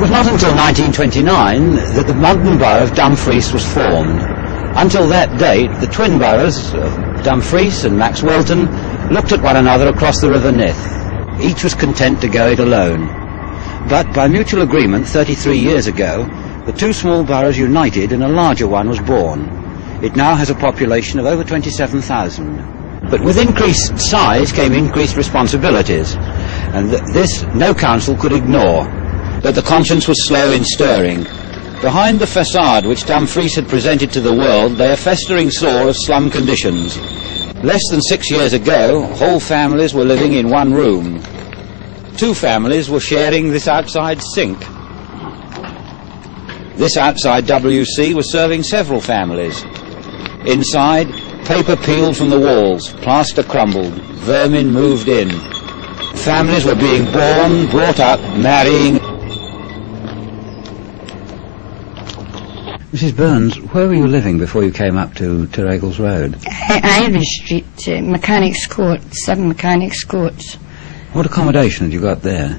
It was not until 1929 that the modern borough of Dumfries was formed. Until that date, the twin boroughs of Dumfries and Maxwelton looked at one another across the River Nith. Each was content to go it alone. But by mutual agreement 33 years ago, the two small boroughs united and a larger one was born. It now has a population of over 27,000. But with increased size came increased responsibilities, and this no council could ignore. But the conscience was slow in stirring. Behind the facade which Dumfries had presented to the world lay a festering sore of slum conditions. Less than 6 years ago, whole families were living in one room. Two families were sharing this outside sink. This outside WC was serving several families. Inside, paper peeled from the walls, plaster crumbled, vermin moved in. Families were being born, brought up, marrying. Mrs. Burns, where were you living before you came up to Terregles Road? Irish Street, Mechanics Court, 7 Mechanics Court. What accommodation had you got there?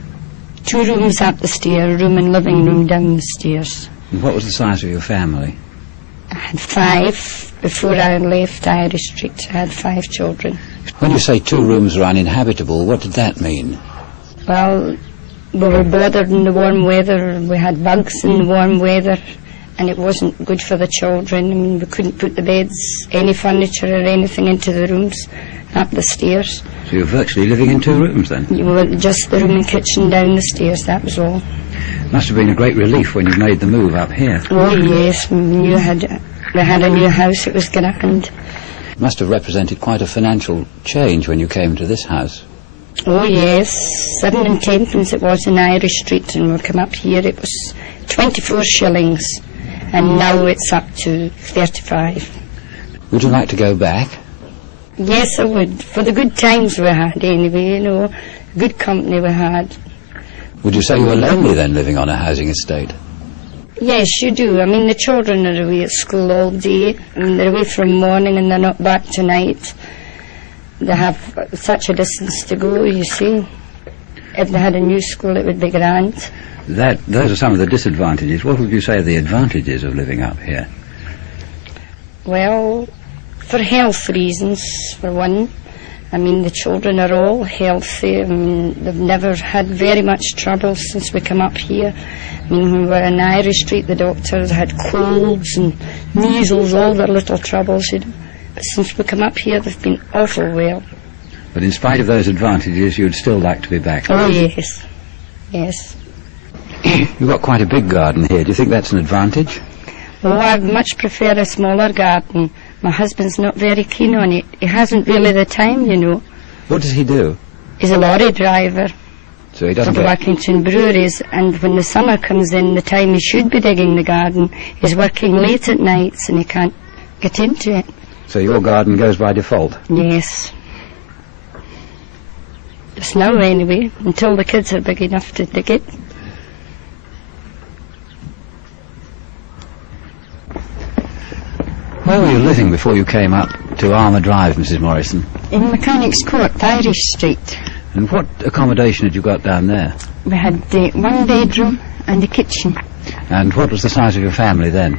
2 rooms up the stair, room and living room down the stairs. And what was the size of your family? I had 5. Before I left Irish Street, I had 5 children. When you say 2 rooms were uninhabitable, what did that mean? Well, we were bothered in the warm weather. We had bugs in the warm weather, and it wasn't good for the children. I mean, we couldn't put the beds, any furniture or anything into the rooms up the stairs. So you were virtually living in 2 rooms then? You were just the room and kitchen down the stairs, that was all. Must have been a great relief when you made the move up here. Oh yes, we had a new house, it was grand. Must have represented quite a financial change when you came to this house. Oh yes, 7 and 10pence it was in Irish Street, and we'll come up here, it was 24 shillings, and now it's up to 35. Would you like to go back? Yes, I would, for the good times we had anyway, you know, good company we had. Would you say you were lonely then, living on a housing estate? Yes, you do. I mean, the children are away at school all day. I mean, they're away from morning and they're not back tonight. They have such a distance to go, you see. If they had a new school, it would be grand. Those are some of the disadvantages. What would you say are the advantages of living up here? Well, for health reasons, for one. I mean, the children are all healthy. I mean, they've never had very much trouble since we come up here. I mean, when we were in Irish Street, the doctors had colds and measles, all their little troubles, you know. But since we come up here, they've been awful well. But in spite of those advantages, you'd still like to be back? Oh, yes. Yes. You've got quite a big garden here. Do you think that's an advantage? Oh, I'd much prefer a smaller garden. My husband's not very keen on it. He hasn't really the time, you know. What does he do? He's a lorry driver. So he doesn't for the Workington breweries, and when the summer comes in, the time he should be digging the garden, he's working late at nights and he can't get into it. So your garden goes by default? Yes. Just now anyway, until the kids are big enough to dig it. Where were you living before you came up to Armour Drive, Mrs. Morrison? In Mechanics Court, Irish Street. And what accommodation had you got down there? We had 1 bedroom and a kitchen. And what was the size of your family then?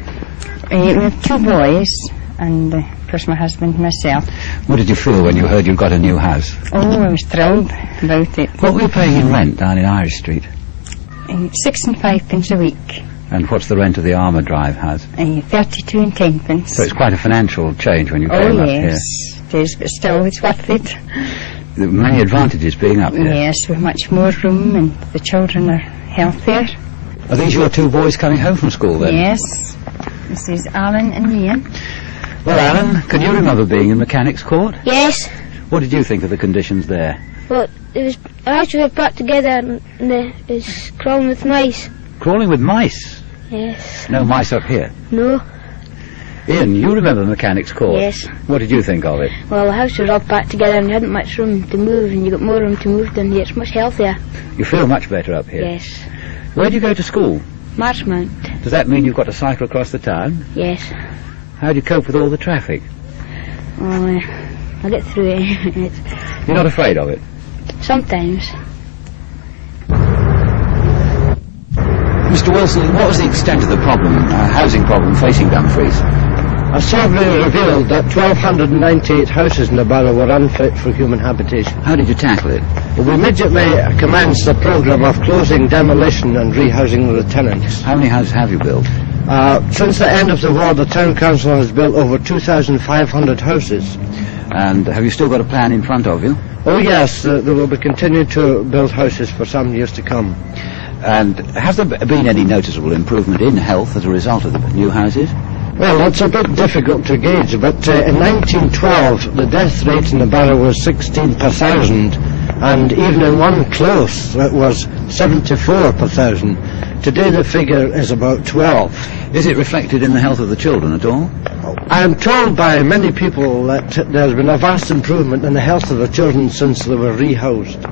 We had 2 boys, and of course my husband and myself. What did you feel when you heard you'd got a new house? Oh, I was thrilled about it. What were you paying in rent down in Irish Street? 6 and 5pence a week. And what's the rent of the Armour Drive house? 32 and 10pence. So it's quite a financial change when you came up here. Oh yes, it is, but still it's worth it. There were many advantages being up here. Yes, with much more room, and the children are healthier. Are these your 2 boys coming home from school then? Yes, this is Alan and Ian. Well, Alan, can you remember being in Mechanics Court? Yes. What did you think of the conditions there? Well, it was actually packed together and it was crawling with mice. Crawling with mice? Yes. No mice up here? No. Ian, you remember Mechanics Court? Yes. What did you think of it? Well, the house was all packed together and you hadn't much room to move, and you got more room to move down here. It's much healthier. You feel much better up here? Yes. Where do you go to school? Marchmount. Does that mean you've got to cycle across the town? Yes. How do you cope with all the traffic? Oh, I'll get through it. You're not afraid of it? Sometimes. Mr. Wilson, what was the extent of the problem, housing problem facing Dumfries? A survey revealed that 1,298 houses in the borough were unfit for human habitation. How did you tackle it? We immediately commenced the programme of closing, demolition and rehousing the tenants. How many houses have you built? Since the end of the war, the Town Council has built over 2,500 houses. And have you still got a plan in front of you? Oh yes, there will be continued to build houses for some years to come. And has there been any noticeable improvement in health as a result of the new houses? Well, it's a bit difficult to gauge, but in 1912 the death rate in the borough was 16 per thousand, and even in one close it was 74 per thousand. Today the figure is about 12. Is it reflected in the health of the children at all? I am told by many people that there's been a vast improvement in the health of the children since they were rehoused.